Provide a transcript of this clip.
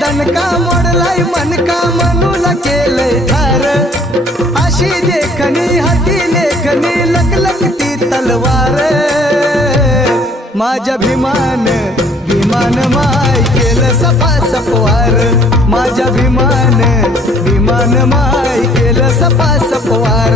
दणका मोडलाय मनका मनूला केलंय ठार अशी देखणी हाती लेखणी लकलकती तलवार माझ्या भीमान विमान माय केलं सफा सफवार माझ्या विमान माय केलं सफा सफवार